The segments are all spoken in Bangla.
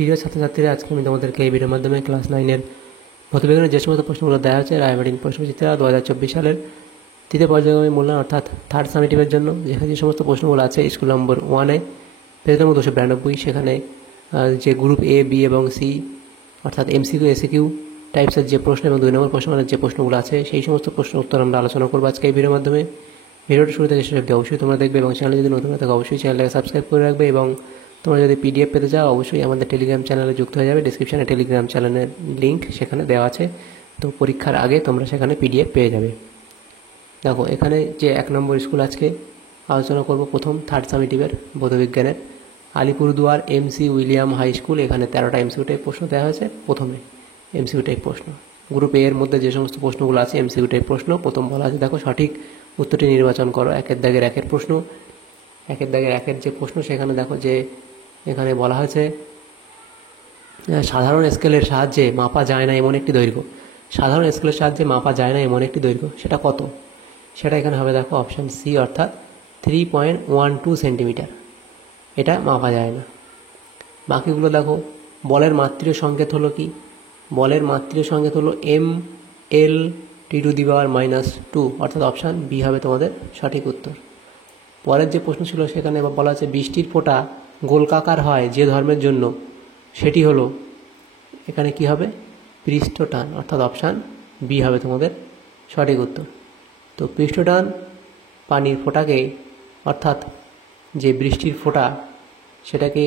প্রিয় ছাত্রছাত্রীরা, আজকে আমি তোমাদেরকে এই ভিডিওর মাধ্যমে ক্লাস 9-এর ভৌতবিজ্ঞানের যে সমস্ত প্রশ্নগুলো দেওয়া হচ্ছে রায়মার্টিন প্রশ্নবিচিত্রা 2024 সালের তৃতীয় পর্যায়ক্রমিক মূল্যায়ন অর্থাৎ থার্ড সামেটিভের জন্য যেখানে যে সমস্ত প্রশ্নগুলো আছে স্কুল নম্বর 1-এ পেজ নম্বর 292, সেখানে যে গ্রুপ এ, বি এবং সি অর্থাৎ এমসিকিউ, এসিকিউ টাইপসের যে প্রশ্ন এবং 2 নম্বর প্রশ্নমানের যে প্রশ্নগুলো আছে সেই সমস্ত প্রশ্ন উত্তর আমরা আলোচনা করবো আজকে এই ভিডিওর মাধ্যমে। ভিডিওটি শুরু থেকে শেষ অবধি অবশ্যই তোমরা দেখবে এবং চ্যানেলে যদি নতুন হয়ে থাকে অবশ্যই চ্যানেলটাকে সাবস্ক্রাইব করে রাখবে এবং তোমরা যদি পিডিএফ পেতে চাও অবশ্যই আমাদের টেলিগ্রাম চ্যানেলে যুক্ত হয়ে যাবে। ডিসক্রিপশানে টেলিগ্রাম চ্যানেলের লিঙ্ক সেখানে দেওয়া আছে, তো পরীক্ষার আগে তোমরা সেখানে পিডিএফ পেয়ে যাবে। দেখো এখানে যে 1 নম্বর স্কুল আজকে আলোচনা করব প্রথম থার্ড সামেটিভের ভৌতবিজ্ঞানের Alipurduar MC William high school. এখানে 13টা এমসিকিউ টাইপ প্রশ্ন দেওয়া হয়েছে। প্রথমে এমসিকিউ টাইপ প্রশ্ন, গ্রুপ এ এর মধ্যে যে সমস্ত প্রশ্নগুলো আছে এমসিকিউ টাইপ প্রশ্ন। প্রথম বলা আছে, দেখো সঠিক উত্তরটি নির্বাচন করো। 1-এর দাগের 1-এর প্রশ্ন, 1-এর দাগের 1-এর যে প্রশ্ন সেখানে দেখো যে এখানে বলা হয়েছে সাধারণ স্কেলের সাহায্যে মাপা যায় না এমন একটি দৈর্ঘ্য। সাধারণ স্কেলের সাহায্যে মাপা যায় না এমন একটি দৈর্ঘ্য, সেটা কত? সেটা এখানে হবে দেখো অপশান সি অর্থাৎ 3.12 সেন্টিমিটার। এটা মাপা যায় না। বাকিগুলো দেখো, বলের মাত্রিয় সংকেত হলো কি? বলের মাত্রিয় সংকেত হলো mL(10⁻²) অর্থাৎ অপশান বি হবে তোমাদের সঠিক উত্তর। পরের যে প্রশ্ন ছিল সেখানে বলা আছে বৃষ্টির ফোঁটা গোলকাকার হয় যে ধর্মের জন্য, সেটি হলো, এখানে কি হবে? পৃষ্ঠটান অর্থাৎ অপশান বি হবে তোমাদের সঠিক উত্তর। তো পৃষ্ঠটান পানির ফোঁটাকে অর্থাৎ যে বৃষ্টির ফোঁটা সেটাকে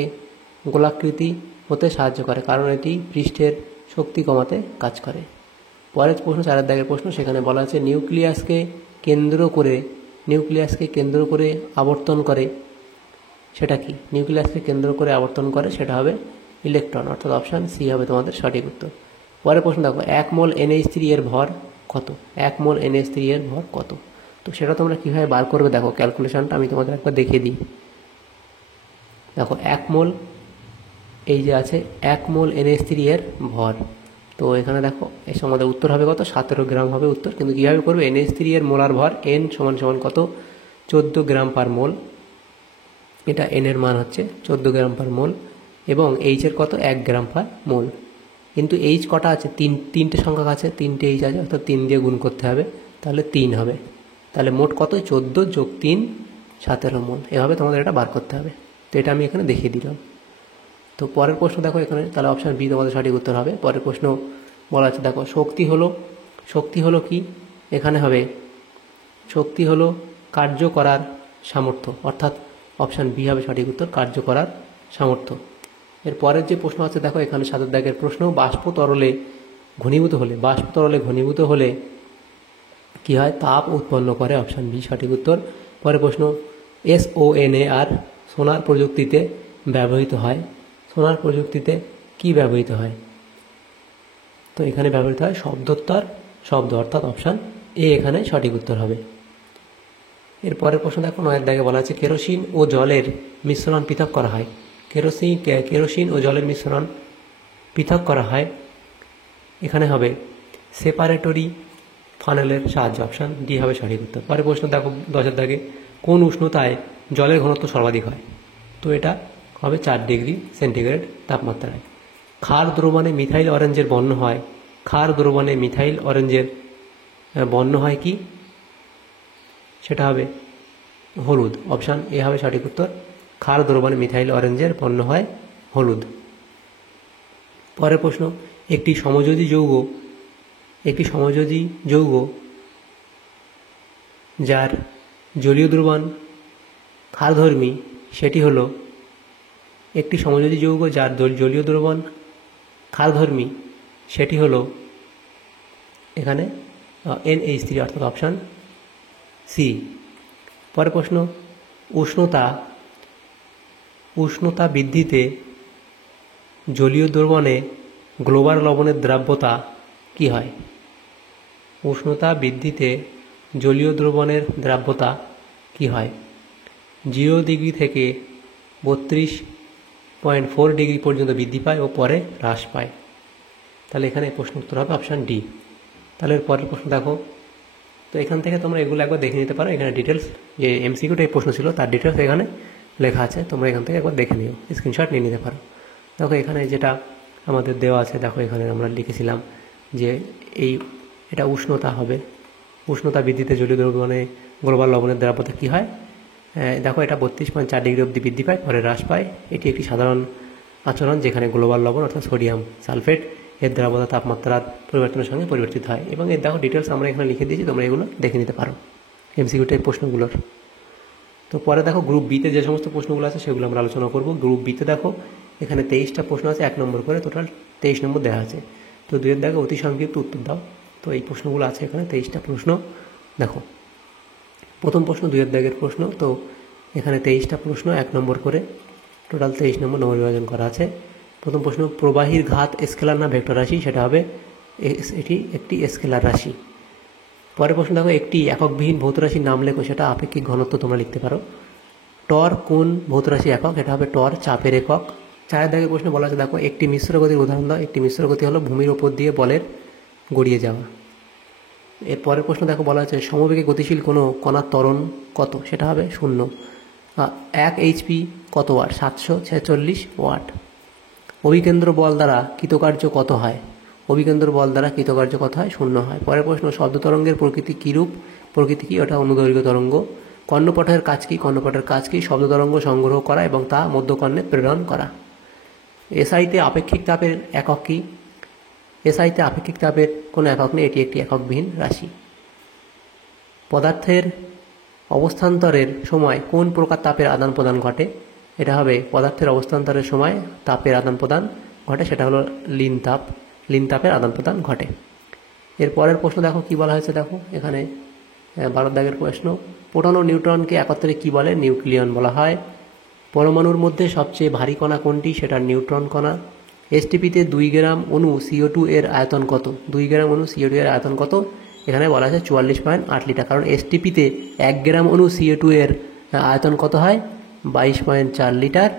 গোলাকৃতি হতে সাহায্য করে, কারণ এটি পৃষ্ঠের শক্তি কমাতে কাজ করে। পরের প্রশ্ন 4-এর দাগের প্রশ্ন, সেখানে বলা আছে নিউক্লিয়াসকে কেন্দ্র করে আবর্তন করে, সেটা কি? নিউক্লিয়াসকে কেন্দ্র করে আবর্তন করে সেটা হবে ইলেকট্রন অর্থাৎ অপশান সি হবে তোমাদের সঠিক উত্তর। পরের প্রশ্ন দেখো 1 মোল NH3 এর ভর কত? 1 মোল NH3 এর ভর কত? তো সেটা তোমরা কীভাবে বার করবে দেখো, ক্যালকুলেশনটা আমি তোমাদের একবার দেখিয়ে দিই। দেখো 1 মোল, এই যে আছে 1 মোল NH3 এর ভর, তো এখানে দেখো এর আমাদের উত্তর হবে কত? 17 গ্রাম হবে উত্তর। কিন্তু কীভাবে করবে? NH3 এর মোলার ভর N সমান কত? 14 গ্রাম পার মোল। এটা N এর মান হচ্ছে 14 গ্রাম পার মোল এবং H এর কত? 1 গ্রাম পার মোল। কিন্তু H কটা আছে? তিনটে সংখ্যা আছে, 3টে H আছে, অর্থাৎ 3 দিয়ে গুণ করতে হবে, তাহলে 3 হবে। তাহলে মোট কত? 14 যোগ 3 17 মোল। এভাবে তোমাদের এটা বার করতে হবে। তো এটা আমি এখানে দেখিয়ে দিলাম। তো পরের প্রশ্ন দেখো এখানে, তাহলে অপশান বি তোমাদের সঠিক উত্তর হবে। পরের প্রশ্ন বলা আছে দেখো শক্তি হলো কি? এখানে হবে শক্তি হলো কার্য করার সামর্থ্য অর্থাৎ অপশান বি হবে সঠিক উত্তর, কার্য করার সামর্থ্য। এর পরের যে প্রশ্ন আছে দেখো এখানে 7-এর দাগের প্রশ্ন, বাষ্প তরলে ঘনীভূত হলে কি হয়? তাপ উৎপন্ন করে, অপশান বি সঠিক উত্তর। পরের প্রশ্ন SONAR সোনার প্রযুক্তিতে ব্যবহৃত হয়। সোনার প্রযুক্তিতে কি ব্যবহৃত হয়? তো এখানে ব্যবহৃত হয় শব্দোত্তর শব্দ অর্থাৎ অপশান এ এখানে সঠিক উত্তর হবে। এর পরের প্রশ্ন দেখো 9-এর দাগে বলা আছে কেরোসিন ও জলের মিশ্রণ পৃথক করা হয়। কেরোসিন ও জলের মিশ্রণ পৃথক করা হয়, এখানে হবে সেপারেটরি ফানেলের সাহায্য, অপশান ডি হবে সঠিক উত্তর। পরের প্রশ্ন দেখো 10-এর দাগে কোন উষ্ণতায় জলের ঘনত্ব সর্বাধিক হয়? তো এটা হবে 4 ডিগ্রি সেন্টিগ্রেড তাপমাত্রায়। ক্ষার দ্রবণে মিথাইল অরেঞ্জের বর্ণ হয় কি? সেটা হবে হলুদ, অপশান এ হবে সঠিক উত্তর। ক্ষার দ্রবণে মিথাইল অরেঞ্জের বর্ণ হয় হলুদ। পরের প্রশ্ন একটি সমযোজী যৌগ যার জলীয় দ্রবণ ক্ষারধর্মী সেটি হলো, একটি সমযোজী যৌগ যার জলীয় দ্রবণ ক্ষারধর্মী সেটি হলো এখানে NH3 অর্থাৎ অপশান সি। পরের প্রশ্ন উষ্ণতা বৃদ্ধিতে জলীয় দ্রবণে গ্লোবাল লবণের দ্রাব্যতা কি হয়? উষ্ণতা বৃদ্ধিতে জলীয় দ্রবণের দ্রাব্যতা কি হয়? 0 ডিগ্রি থেকে 32.4 ডিগ্রি পর্যন্ত বৃদ্ধি পায় ও পরে হ্রাস পায়। তাহলে এখানে প্রশ্ন উত্তর হবে অপশান ডি। তাহলে পরের প্রশ্ন দেখো, তো এখান থেকে তোমরা এগুলো একবার দেখে নিতে পারো। এখানে ডিটেলস যে এমসিকিউ টাইপ প্রশ্ন ছিল তার ডিটেলস এখানে লেখা আছে, তোমরা এখান থেকে একবার দেখে নিও, স্ক্রিনশট নিয়ে নিতে পারো। দেখো এখানে যেটা আমাদের দেওয়া আছে, দেখো এখানে আমরা লিখেছিলাম যে এটা উষ্ণতা হবে, উষ্ণতা বৃদ্ধিতে জলীয় দ্রবণে গ্লোবাল লবণের দ্রাব্যতা কী হয়। দেখো এটা 32.4 ডিগ্রি অবধি বৃদ্ধি পায়, পরে হ্রাস পায়। এটি একটি সাধারণ আচরণ যেখানে গ্লোবাল লবণ অর্থাৎ সোডিয়াম সালফেট এর দ্রাব্যতা তাপমাত্রার পরিবর্তনের সঙ্গে পরিবর্তিত হয়। এবং এর দেখো ডিটেলস আমরা এখানে লিখে দিয়েছি, তোমরা এগুলো দেখে নিতে পারো এমসিকিউ টাইপ প্রশ্নগুলোর। তো পরে দেখো গ্রুপ বিতে যে সমস্ত প্রশ্নগুলো আছে সেগুলো আমরা আলোচনা করব। গ্রুপ বিতে দেখো এখানে 23টা প্রশ্ন আছে, 1 নম্বর করে, টোটাল 23 নম্বর দেওয়া আছে। তো 2 দেখো অতি সংক্ষিপ্ত উত্তর দাও। তো এই প্রশ্নগুলো আছে এখানে 23টা প্রশ্ন। দেখো প্রথম প্রশ্ন 2 দাগের প্রশ্ন। তো এখানে 23টা প্রশ্ন, 1 নম্বর করে, টোটাল 23 নম্বর বিভাজন করা আছে। প্রথম প্রশ্ন, প্রবাহীর ঘাত স্কেলার না ভেক্টর রাশি, সেটা হবে এটি একটি স্কেলার রাশি। পরের প্রশ্ন দেখো, একটি এককবিহীন ভৌত রাশির নাম লেখো, সেটা আপেক্ষিক ঘনত্ব তোমরা লিখতে পারো। টর কোন ভৌত রাশি একক, এটা হবে টর চাপের একক। 4 দাগের প্রশ্ন বলা আছে, দেখো একটি মিশ্র গতির উদাহরণ দাও। একটি মিশ্র গতি হলো ভূমির ওপর দিয়ে বলের গড়িয়ে যাওয়া। এর পরের প্রশ্ন দেখো বলা আছে সমবেগে গতিশীল কোনো কণার ত্বরণ কত, সেটা হবে 0। 1 HP কত ওয়াট, 746 ওয়াট। অভিকেন্দ্র বল দ্বারা কৃতকার্য কত হয়, অভিকেন্দ্র বল দ্বারা কৃতকার্য কত হয়, 0 হয়। পরের প্রশ্ন, শব্দ তরঙ্গের প্রকৃতি কীরূপ, প্রকৃতি কী, ওটা অনুদৈর্ঘ্য তরঙ্গ। কর্ণপটের কাজ কী, কর্ণপটের কাজ কী, শব্দ তরঙ্গ সংগ্রহ করা এবং তা মধ্যকর্ণে প্রেরণ করা। এসআইতে আপেক্ষিক তাপের একক কী, এসআইতে আপেক্ষিক তাপের কোনো একক নেই, এটি একটি এককবিহীন রাশি। পদার্থের অবস্থান্তরের সময় কোন প্রকার তাপের আদান প্রদান ঘটে, এটা হবে পদার্থের অবস্থান্তরের সময় তাপের আদান প্রদান ঘটে, সেটা হলো লিন তাপ, লিন তাপের আদান প্রদান ঘটে। এর পরের প্রশ্ন দেখো কি বলা হয়েছে, দেখো এখানে 12 দাগের প্রশ্ন, প্রোটন ও নিউট্রনকে একত্রে কি বলে, নিউক্লিয়ন বলা হয়। পরমাণুর মধ্যে সবচেয়ে ভারী কণা কোনটি, সেটা নিউট্রন কণা। এসটিপিতে 2 গ্রাম অণু CO2 এর আয়তন কত, 2 গ্রাম অণু CO2 এর আয়তন কত, এখানে বলা আছে 44.8 লিটার। কারণ এসটিপিতে 1 গ্রাম অণু CO2 এর আয়তন কত হয়, 22.4 লিটার।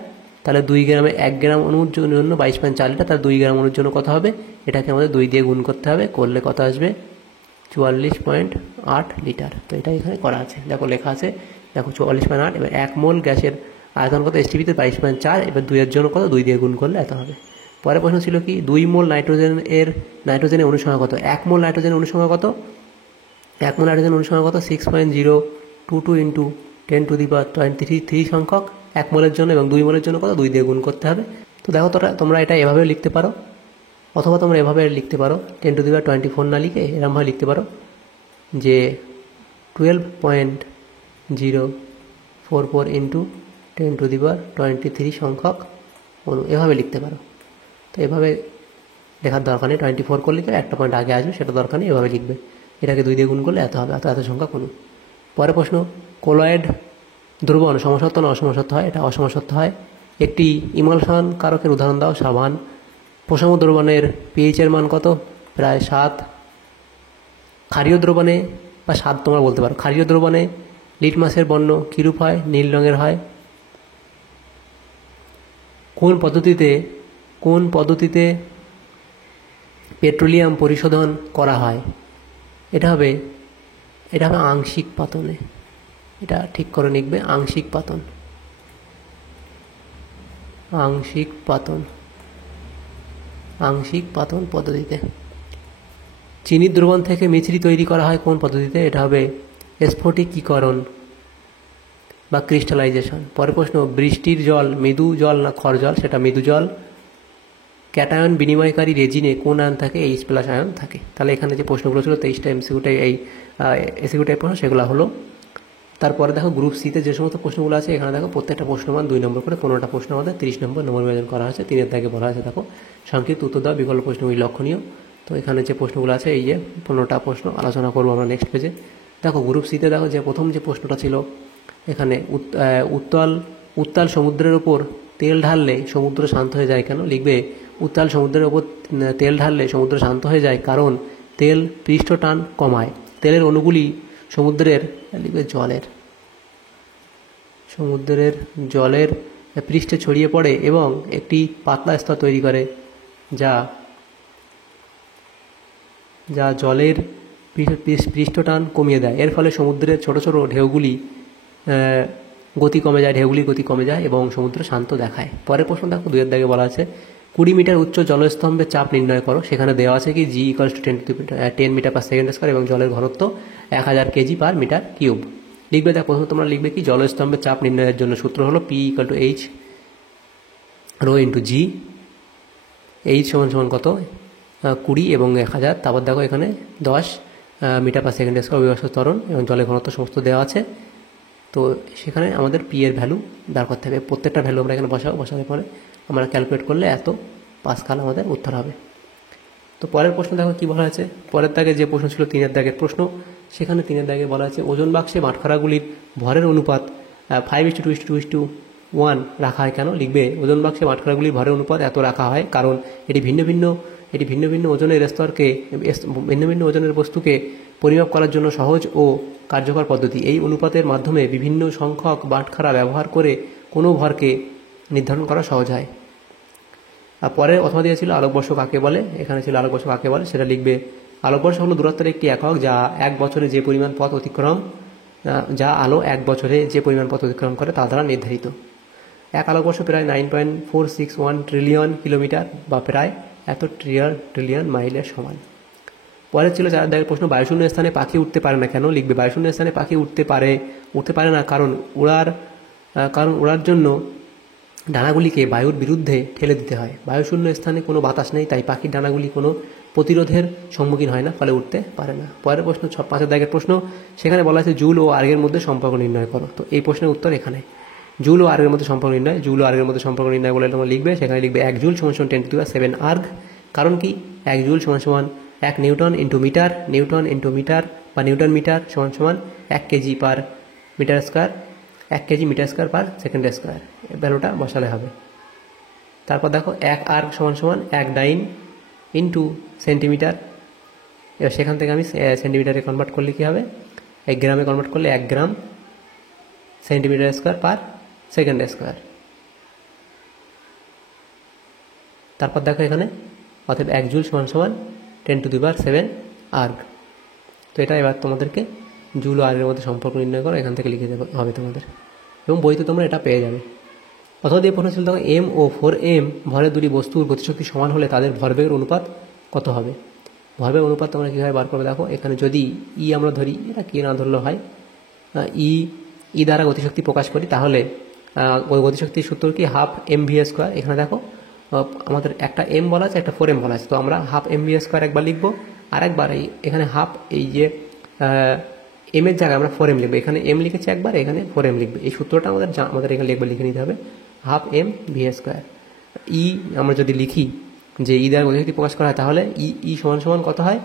তাহলে 2 গ্রামে 1 গ্রাম অণুর জন্য 22.4 লিটার, তাহলে 2 গ্রাম অণুর জন্য কত হবে, এটাকে আমাদের 2 দিয়ে গুণ করতে হবে, করলে কত আসবে, 44.8 লিটার। তো এটা এখানে করা আছে, দেখো লেখা আছে, দেখো 44.8। এবার 1 মোল গ্যাসের আয়তন কত, এসটিপিতে 22.4, এবার 2 এর জন্য কত, 2 দিয়ে গুণ করলে এত হবে। পরের প্রশ্ন ছিল কি, 2 মোল নাইট্রোজেনের অনুসংখ্যা কত, 1 মোল নাইট্রোজেনের অনুসংখ্যা কত, 1 মোল নাইট্রোজেনের অনুসংখ্যা কত, 6.022 ইন্টু 10⁻23 সংখ্যক 1 মোলের জন্য, এবং 2 মোলের জন্য কত, 2 দিয়ে গুণ করতে হবে। তো দেখো তোমরা এটা এভাবেও লিখতে পারো, অথবা তোমরা এভাবে লিখতে পারো, 10⁻24 না লিখে এরকমভাবে লিখতে পারো যে 12.044 ইন্টু 10⁻23 সংখ্যক অণু, এভাবে লিখতে পারো। তো এভাবে লেখার দরকার নেই, 24 করলে একটা পয়েন্ট আগে আসবে, সেটা দরকার নেই, এভাবে লিখবে, এটাকে 2 দিয়ে গুণ করলে এত হবে, এত সংখ্যক অণু। পরের প্রশ্ন, কোলয়েড দ্রবণ সমসত্ব না অসমসত্ব হয়, এটা অসমসত্ব হয়। একটি ইমালশন কারকের উদাহরণ দাও, সাবান। প্রশম দ্রবণের pH এর মান কত, প্রায় 7। ক্ষারীয় দ্রবণে বা 7 তোমরা বলতে পারো, ক্ষারীয় দ্রবণে লিটমাসের বর্ণ কীরূপ হয়, নীল রঙের হয়। কোন পদ্ধতিতে পেট্রোলিয়াম পরিশোধন করা হয়, এটা হবে আংশিক পাতনে, এটা ঠিক করে লিখবে, আংশিক পাতন, আংশিক পাতন পদ্ধতিতে। চিনির দ্রবণ থেকে মিছরি তৈরি করা হয় কোন পদ্ধতিতে, এটা হবে স্ফটিকীকরণ বা ক্রিস্টালাইজেশন। পরের প্রশ্ন, বৃষ্টির জল মৃদু জল না ক্ষার জল, সেটা মৃদু জল। ক্যাটায়ন বিনিময়কারী রেজিনে কোন আয়ন থাকে, H+ আয়ন থাকে। তাহলে এখানে যে প্রশ্নগুলো ছিল 23টা এমসিকিউ টাইপ প্রশ্ন, সেগুলো হলো। তারপরে দেখো গ্রুপ সিতে যে সমস্ত প্রশ্নগুলো আছে, এখানে দেখো প্রত্যেকটা প্রশ্নমান 2 নম্বর করে, 15টা প্রশ্ন আমাদের 30 নম্বর বিভাজন করা হয়েছে। 3 দাগে বলা হয়েছে দেখো সংক্ষিপ্ত উত্তর দাও, বিকল্প প্রশ্নগুলি লক্ষণীয়। তো এখানে যে প্রশ্নগুলো আছে, এই যে 15টা প্রশ্ন আলোচনা করবো আমরা নেক্সট পেজে। দেখো গ্রুপ সিতে দেখো যে প্রথম যে প্রশ্নটা ছিল, এখানে উত্তাল সমুদ্রের ওপর তেল ঢাললে সমুদ্র শান্ত হয়ে যায় কেন, লিখবে উত্তাল সমুদ্রের ওপর তেল ঢাললে সমুদ্র শান্ত হয়ে যায় কারণ তেল পৃষ্ঠটান কমায়। তেলের অণুগুলি সমুদ্রের জলের পৃষ্ঠে ছড়িয়ে পড়ে এবং একটি পাতলা স্তর তৈরি করে, যা জলের পৃষ্ঠটান কমিয়ে দেয়। এর ফলে সমুদ্রের ছোট ছোট ঢেউগুলির গতি কমে যায় এবং সমুদ্র শান্ত দেখায়। পরের প্রশ্ন দেখো 2 দাগে বলা আছে, 20 মিটার উচ্চ জলস্তম্ভের চাপ নির্ণয় করো। সেখানে দেওয়া আছে কি g equals to 10 metre per second square এবং জলের ঘনত্ব 1000 কেজি পার মিটার কিউব। লিখবে, দেখো প্রথমে তোমরা লিখবে কি জলস্তম্ভের চাপ নির্ণয়ের জন্য সূত্র হলো P equal to H rho into G. H সমান সমান কত 20 এবং 1000। তারপর দেখো এখানে 10 মিটার পার সেকেন্ড স্কোয়ার অবিভাজ্য ত্বরণ এবং জলের ঘনত্ব সমস্ত দেওয়া আছে। তো সেখানে আমাদের পি এর ভ্যালু বার করতে হবে। প্রত্যেকটা ভ্যালু আমরা এখানে বসানোর পরে আমরা ক্যালকুলেট করলে এত পাসকাল আমাদের উত্তর হবে। তো পরের প্রশ্ন দেখো কি বলা আছে। পরের দাগে যে প্রশ্ন ছিল 3-এর দাগের প্রশ্ন, সেখানে 3-এর দাগে বলা আছে ওজন বাক্সে বাটখারাগুলির ভরের অনুপাত 5:2:1 রাখা হয় কেন? লিখবে ওজন বাক্সে বাটখারাগুলির ভরের অনুপাত এত রাখা হয় কারণ এটি ভিন্ন ভিন্ন ওজনের স্তরকে ভিন্ন ভিন্ন ওজনের বস্তুকে পরিমাপ করার জন্য সহজ ও কার্যকর পদ্ধতি। এই অনুপাতের মাধ্যমে বিভিন্ন সংখ্যক বাটখারা ব্যবহার করে কোনো ভরকে নির্ধারণ করা সহজ হয়। আর পরে অথবা দিয়েছিল আলোকবর্ষ কাকে বলে। এখানে ছিল আলোকবর্ষ কাকে বলে, সেটা লিখবে আলোকবর্ষ হলো দূরত্বের একটি একক যা এক বছরে যে পরিমাণ পথ অতিক্রম করে তা দ্বারা নির্ধারিত। এক আলোকবর্ষ প্রায় 9.461 ট্রিলিয়ন কিলোমিটার বা প্রায় এত ট্রিলিয়ন মাইলের সমান। পরে ছিল যারা দেখে প্রশ্ন বায়ুশূন্য স্থানে পাখি উঠতে পারে না কেন? লিখবে বায়ুশূন্য স্থানে পাখি উঠতে পারে না কারণ উড়ার জন্য ডানাগুলিকে বায়ুর বিরুদ্ধে ঠেলে দিতে হয়। বায়ুশূন্য স্থানে কোনো বাতাস নেই, তাই পাখির ডানাগুলি কোনো প্রতিরোধের সম্মুখীন হয় না, ফলে উঠতে পারে না। পরের প্রশ্ন 5-এর দাগের প্রশ্ন, সেখানে বলা আছে জুল ও আর্গের মধ্যে সম্পর্ক নির্ণয় করো। তো এই প্রশ্নের উত্তর এখানে জুল ও আর্গের মধ্যে সম্পর্ক নির্ণয় বলে তোমরা লিখবে। সেখানে লিখবে 1 জুল সমান 10⁻7 আর্গ। কারণ কি 1 জুল সমান 1 নিউটন ইন্টু মিটার বা নিউটন মিটার সমান 1 KG per metre square 1 KG metre square per second square. ভ্যালুটা বসালে হবে। তারপর দেখো 1 আর্গ সমান 1 ডাইন ইন্টু সেন্টিমিটার। এবার সেখান থেকে আমি সেন্টিমিটারে কনভার্ট করলে কী হবে, 1 গ্রামে কনভার্ট করলে 1 গ্রাম centimetre square per second square. তারপর দেখো এখানে অতএব 1 জুল সমান 10⁻7 আর্গ। তো এটা এবার তোমাদেরকে জুল ও আর্গের মধ্যে সম্পর্ক নির্ণয় করো, এখান থেকে লিখে দেবে হবে তোমাদের, এবং বইতে তোমরা এটা পেয়ে যাবে। অথবা দিয়ে প্রশ্ন ছিল দেখো m ও 4m ভরের দুটি বস্তুর গতিশক্তি সমান হলে তাদের ভরবেগের অনুপাত কত হবে? ভরবেগের অনুপাত তোমরা কীভাবে বার করবে দেখো। এখানে যদি ই আমরা ধরি, এটা কি না ধরলেও হয়, ই দ্বারা গতিশক্তি প্রকাশ করি, তাহলে গতিশক্তির সূত্র কি 12 mv²। এখানে দেখো আমাদের একটা m বলা আছে, একটা 4m বলা আছে, তো আমরা 12 mv² একবার লিখবো, আর একবার এখানে এই যে m এর জায়গায় আমরা 4m লিখবো। এখানে m লিখেছি একবার, এখানে 4m লিখবে। এই সূত্রটা আমাদের এখানে লিখে নিতে হবে 12 mv²। আমরা যদি লিখি যে ই দ্বারা গতিশক্তি প্রকাশ করা হয়, তাহলে ই সমান কত হয়,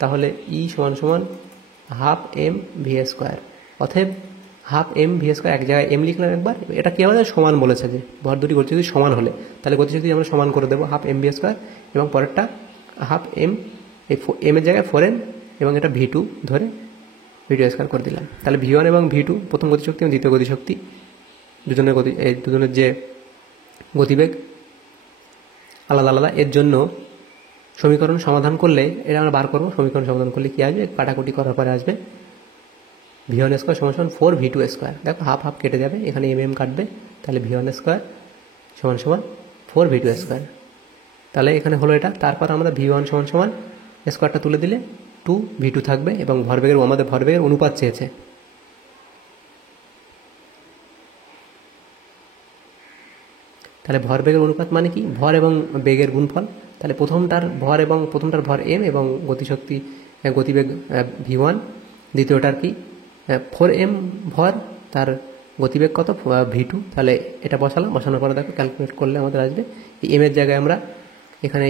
তাহলে ই সমান 12 mv²। অতএব 12 mv² এক জায়গায় m লিখলাম একবার। এটা কি আমাদের সমান বলেছে, যে ভর দুটি গতিশক্তি সমান হলে, তাহলে গতিশক্তি আমরা সমান করে দেবো 12 mv², এবং পরেরটা 12 m, এই m এর জায়গায় 4m, এবং এটা v2 ধরে v2² করে দিলাম। তাহলে v1 এবং v2 প্রথম গতিশক্তি এবং দ্বিতীয় গতিশক্তি, দুজনের যে গতিবেগ আলাদা আলাদা, এর জন্য সমীকরণ সমাধান করলে এটা আমরা বার করবো। সমীকরণ সমাধান করলে কি আসবে, কাটাকুটি করার পরে আসবে v1² সমান 4v2²। দেখো হাফ হাফ কেটে যাবে, এখানে mm কাটবে, তাহলে v1² সমান 4v2²। তাহলে এখানে হলো এটা। তারপর আমরা v1 সমান স্কোয়ারটা তুলে দিলে 2v2 থাকবে, এবং আমাদের ভরবেগের অনুপাত চেয়েছে। তাহলে ভরবেগের অনুপাত মানে কি, ভর এবং বেগের গুণফল। তাহলে প্রথমটার ভর m এবং গতিবেগ v1, দ্বিতীয়টার কি 4m ভর, তার গতিবেগ কত v2। তাহলে এটা বসানোর পরে দেখো ক্যালকুলেট করলে আমাদের আসবে এই m এর জায়গায় আমরা এখানে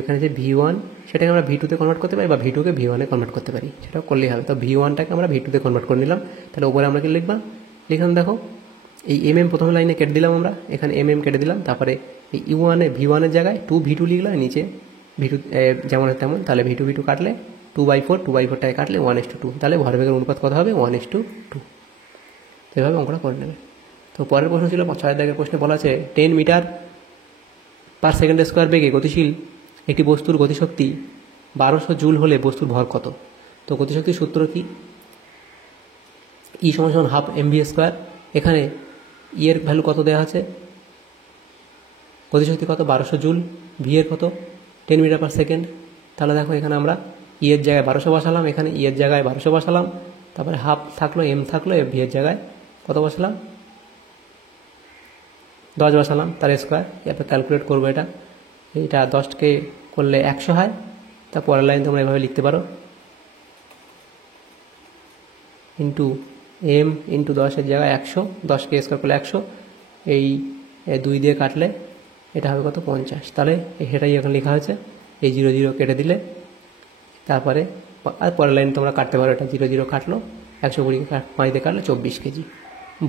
এখানে যে v1 সেটাকে আমরা v2-তে কনভার্ট করতে পারি, বা v2-কে v1-এ কনভার্ট করতে পারি, সেটাও করলেই হবে। তো v1টাকে আমরা v2-তে কনভার্ট করে নিলাম। তাহলে উপরে আমরা কি লিখলাম দেখো এই প্রথম লাইনে কেটে দিলাম, আমরা এখানে কেটে দিলাম। তারপরে এই v1-এর জায়গায় 2v2 লিখলাম, নিচে v2 যেমন তেমন। তাহলে v2 কাটলে 2/4টাকে কাটলে 1:2। তাহলে ভরবেগের অনুপাত কত হবে, 1:2। তো এভাবে অঙ্কটা করে নেবে। তো পরের প্রশ্ন ছিল 6-এর দাগের প্রশ্নে বলা আছে 10 মিটার পার সেকেন্ড স্কোয়ার বেগে গতিশীল একটি বস্তুর গতিশক্তি 1200 জুল হলে বস্তুর ভর কত? তো গতিশক্তির সূত্র কি, ই সমান 12 mv²। এখানে ই এর ভ্যালু কত দেওয়া আছে, গতিশক্তি কত 1200 জুল, ভি এর কত 10 মিটার পার সেকেন্ড। তাহলে দেখো এখানে আমরা ই এর জায়গায় 1200 বসালাম, এখানে ই এর জায়গায় 1200 বসালাম, তারপরে হাফ থাকলো এম থাকলো, ভি এর জায়গায় কত বসালাম 10 বসালাম তার স্কোয়ার। এরপর ক্যালকুলেট করবো এটা 10কে করলে 100 হয়। তার পরের লাইন তোমরা এভাবে লিখতে পারো, ইন্টু এম ইন্টু 10-এর জায়গায় 100, 10কে স্কোয়ার করলে 100, এই 2 দিয়ে কাটলে এটা হবে কত 50। তাহলে সেটাই এখন লেখা হয়েছে, এই 0 0 কেটে দিলে তারপরে আর পরের লাইন তোমরা কাটতে পারো, এটা 0 0 কাটলো, 120 5 দিয়ে কাটলে 24 কেজি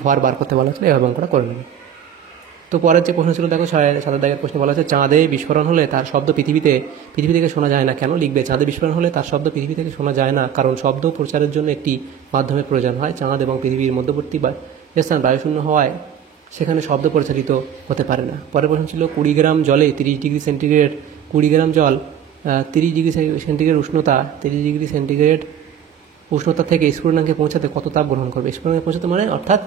ভর বার করতে বলা হচ্ছিল, এভাবে অঙ্কটা করে নেবে। তো পরের যে প্রশ্ন ছিল দেখো 7 দাগের প্রশ্নে বলা হচ্ছে চাঁদে বিস্ফোরণ হলে তার শব্দ পৃথিবী থেকে শোনা যায় না কেন? লিখবে চাঁদে বিস্ফোরণ হলে তার শব্দ পৃথিবী থেকে শোনা যায় না কারণ শব্দ প্রচারের জন্য একটি মাধ্যমের প্রয়োজন হয়। চাঁদ এবং পৃথিবীর মধ্যবর্তী স্থান বায়ুশূন্য হওয়ায় সেখানে শব্দ প্রচারিত হতে পারে না। পরের প্রশ্ন ছিল 20 গ্রাম জলে 30 ডিগ্রি সেন্টিগ্রেড, 20 গ্রাম জল 30 ডিগ্রি সেন্টিগ্রেড উষ্ণতা 30 ডিগ্রি সেন্টিগ্রেড উষ্ণতা থেকে স্ফুটনাঙ্কে পৌঁছাতে কত তাপ গ্রহণ করবে? স্ফুটনাঙ্কে পৌঁছাতে মানে অর্থাৎ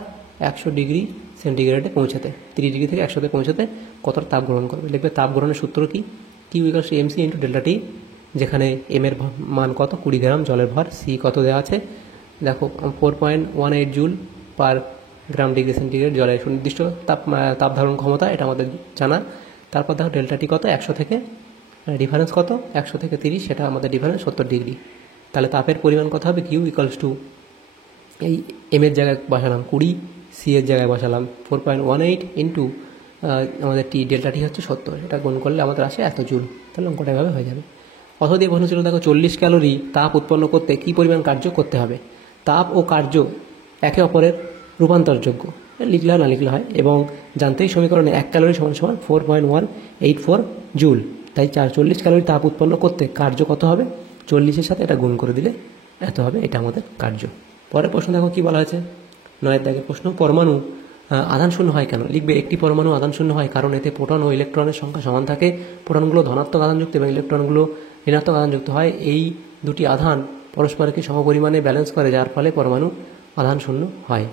100 ডিগ্রি সেন্টিগ্রেডে পৌঁছাতে, 30 ডিগ্রি থেকে 100তে পৌঁছাতে কতটা তাপ গ্রহণ করবে? লিখবে তাপ গ্রহণের সূত্র কি? Q equals to MC into delta T, যেখানে এম এর মান কত 20 গ্রাম জলের ভর, সি কত দেওয়া আছে দেখো 4.18 জুল পার গ্রাম ডিগ্রি সেন্টিগ্রেড জলের সুনির্দিষ্ট তাপ ধারণ ক্ষমতা, এটা আমাদের জানা। তারপর দেখো ডেল্টা টি কত 100 থেকে ডিফারেন্স কত 100 থেকে 30, সেটা আমাদের ডিফারেন্স 70 ডিগ্রি। তাহলে তাপের পরিমাণ কত হবে? কিউ ইকুয়ালস টু এই এম এর জায়গায় বসালাম 20, সি এর জায়গায় বসালাম 4.18 ইন্টু আমাদের টি ডেল্টা টি হচ্ছে 70, এটা গুণ করলে আমাদের আসে এত জুল। তাহলে অঙ্কটা এভাবে হয়ে যাবে। অথবা দিয়ে প্রশ্ন ছিল দেখো 40 ক্যালোরি তাপ উৎপন্ন করতে কী পরিমাণ কার্য করতে হবে? তাপ ও কার্য একে অপরের রূপান্তরযোগ্য, লিখলে না লিখলে হয়, এবং জানতেই সমীকরণে 1 ক্যালোরি সমান সমান 4.184 জুল। তাই 40 ক্যালোরি তাপ উৎপন্ন করতে কার্য কত হবে? 40-এর সাথে এটা গুণ করে দিলে এত হবে, এটা আমাদের কার্য। পরের প্রশ্ন দেখো কি বলা হয়েছে 9 দাগের প্রশ্ন, পরমাণু আধান শূন্য হয় কেন? লিখবে একটি পরমাণু আধান শূন্য হয় কারণ এতে প্রোটন ও ইলেকট্রনের সংখ্যা সমান থাকে। প্রোটনগুলো ধনাত্মক আধানযুক্ত এবং ইলেকট্রনগুলো ঋণাত্মক আধানযুক্ত হয়। এই দুটি আধান পরস্পরকে সমপরিমাণে ব্যালেন্স করে, যার ফলে পরমাণু আধান শূন্য হয়।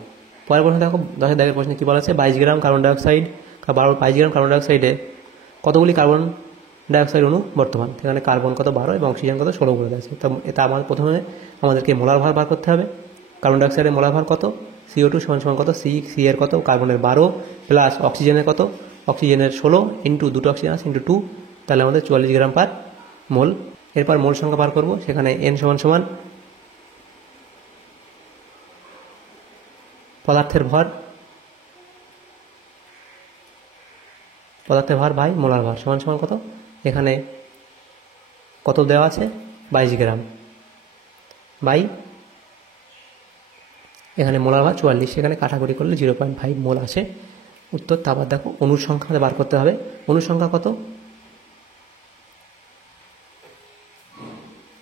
পরের প্রশ্ন দেখো 10 দাগের প্রশ্নে কি বলা আছে 22 gram carbon dioxide 22 gram carbon ডাইঅক্সাইডে কতগুলি কার্বন ডাইঅক্সাইড অণু বর্তমান? সেখানে কার্বন কত 12 এবং অক্সিজেন কত 16 বলে আছে। তো এটা প্রথমে আমাদেরকে মোলার ভার বার করতে হবে। কার্বন ডাইঅক্সাইডের মোলার ভার কত? CO2 সমান সমান কত সি এর কত কার্বনের 12 প্লাস অক্সিজেনের কত অক্সিজেনের 16 ইন্টু দুটো অক্সিজেন আছে ইন্টু 2, তাহলে আমাদের 44 গ্রাম পার মোল। এরপর মোল সংখ্যা বার করবো, সেখানে N সমান সমান পদার্থের ভর বাই মোলার ভর সমান সমান কত, এখানে কত দেওয়া আছে 22 গ্রাম বাই এখানে মোলার ভার 44, সেখানে কাটাকুটি করলে 0.5 মোল আসে উত্তর। তারপর দেখো অণুর সংখ্যা বার করতে হবে। অণুর সংখ্যা কত?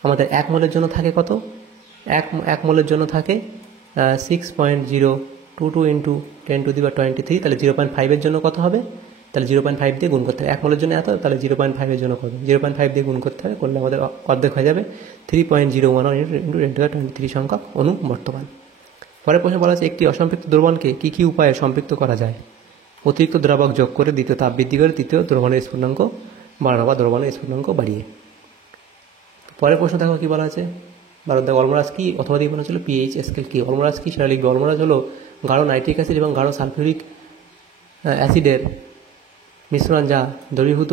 আমাদের 1 মোলের জন্য থাকে কত? 1 মোলের জন্য থাকে 6.022 ইন্টু 10⁻23, তাহলে 0.5 এর জন্য কত হবে? তাহলে 0.5 দিয়ে গুণ করতে হবে। 1 মোলের জন্য এত, তাহলে 0.5 এর জন্য কত? 0.5 দিয়ে গুণ করতে হবে, করলে আমাদের অর্ধেক হয়ে যাবে 3.011 ইন্টু 10⁻23 সংখ্যক অণু বর্তমান। পরের প্রশ্নে বলা আছে একটি অসম্পৃক্ত দ্রবণকে কী কী উপায়ে সম্পৃক্ত করা যায়? অতিরিক্ত দ্রাবক যোগ করে, দ্বিতীয় তাপ বৃদ্ধি করে, তৃতীয় দ্রবণের স্ফুটনাঙ্ক বাড়ানো বা দ্রবণের স্ফুটনাঙ্ক বাড়িয়ে। পরের প্রশ্ন দেখো কি বলা আছে 12 দাগ অলমোরাজ কি? অথবা দিয়ে বলা ছিল পিএইচ স্কেল কি? অলমোরাজ কি সেটা লিখবে। অলমোরাজ হলো গাঢ় নাইট্রিক অ্যাসিড এবং গাঢ় সালফিউরিক অ্যাসিডের মিশ্রণ, যা দ্রবীভূত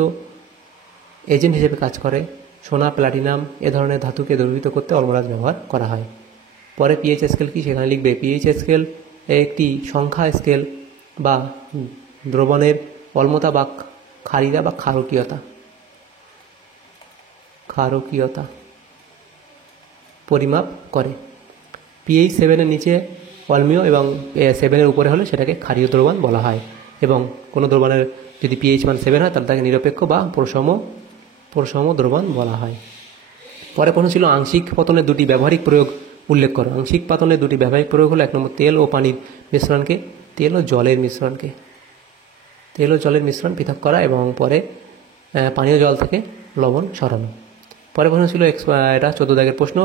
এজেন্ট হিসেবে কাজ করে। সোনা, প্ল্যাটিনাম এ ধরনের ধাতুকে দ্রবীভূত করতে অলমোরাজ ব্যবহার করা হয়। পরে পিএইচ স্কেল কি? সেখানে লিখবে পিএইচ স্কেল একটি সংখ্যা স্কেল বা দ্রবণের অম্লতা বা ক্ষারীয়তা বা ক্ষারকীয়তা পরিমাপ করে। পিএইচ 7-এর নিচে অম্লীয় এবং 7-এর উপরে হলে সেটাকে ক্ষারীয় দ্রবণ বলা হয়। এবং কোনো দ্রবণের যদি পিএইচ মান 7 হয় তাহলে তাকে নিরপেক্ষ বা প্রসম দ্রবণ বলা হয়। পরে প্রশ্ন ছিল আংশিক পতনের দুটি ব্যবহারিক প্রয়োগ উল্লেখ করো। আংশিক পতনের দুটি ব্যবহারিক প্রয়োগ হলো 1 নম্বর তেল ও পানির মিশ্রণকে তেল ও জলের মিশ্রণ পৃথক করা এবং পরে পানীয় জল থেকে লবণ সরানো। পরে প্রশ্ন ছিল এটা 14 দাগের প্রশ্ন,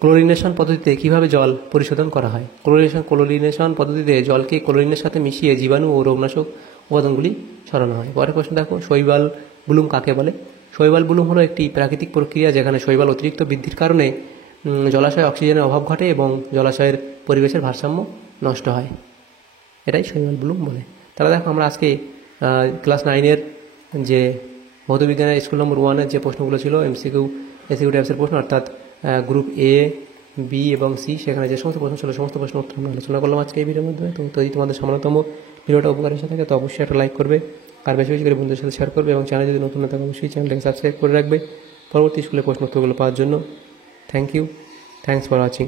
ক্লোরিনেশন পদ্ধতিতে কিভাবে জল পরিশোধন করা হয়? ক্লোরিনেশন পদ্ধতিতে জলকে ক্লোরিনের সাথে মিশিয়ে জীবাণু ও রোগনাশক উপাদানগুলি সরানো হয়। পরের প্রশ্ন দেখো, শৈবাল বুলুম কাকে বলে? শৈবাল বুলুম হলো একটি প্রাকৃতিক প্রক্রিয়া যেখানে শৈবাল অতিরিক্ত বৃদ্ধির কারণে জলাশয়ে অক্সিজেনের অভাব ঘটে এবং জলাশয়ের পরিবেশের ভারসাম্য নষ্ট হয়, এটাই শৈবাল বুলুম বলে। তাহলে দেখো আমরা আজকে ক্লাস 9-এর যে ভৌতবিজ্ঞানের স্কুল নম্বর 1-এর যে প্রশ্নগুলো ছিল এমসিকিউ টাইপসের প্রশ্ন, অর্থাৎ গ্রুপ এ, বি এবং সি, সেখানে যে সমস্ত প্রশ্ন ছিল সমস্ত প্রশ্ন উত্তর আমরা আলোচনা করলাম আজকে এই ভিডিওর মাধ্যমে। তো যদি তোমাদের সামান্যতম ভিডিওটা উপকারী এসে থাকে তো অবশ্যই একটা লাইক করবে, আর বেশি বেশি করে বন্ধুদের সাথে শেয়ার করবে, এবং চ্যানেল যদি নতুন না থাকে অবশ্যই চ্যানেলটাকে সাবস্ক্রাইব করে রাখবে পরবর্তী স্কুলের প্রশ্ন উত্তরগুলো পাওয়ার জন্য। Thank you, thanks for watching.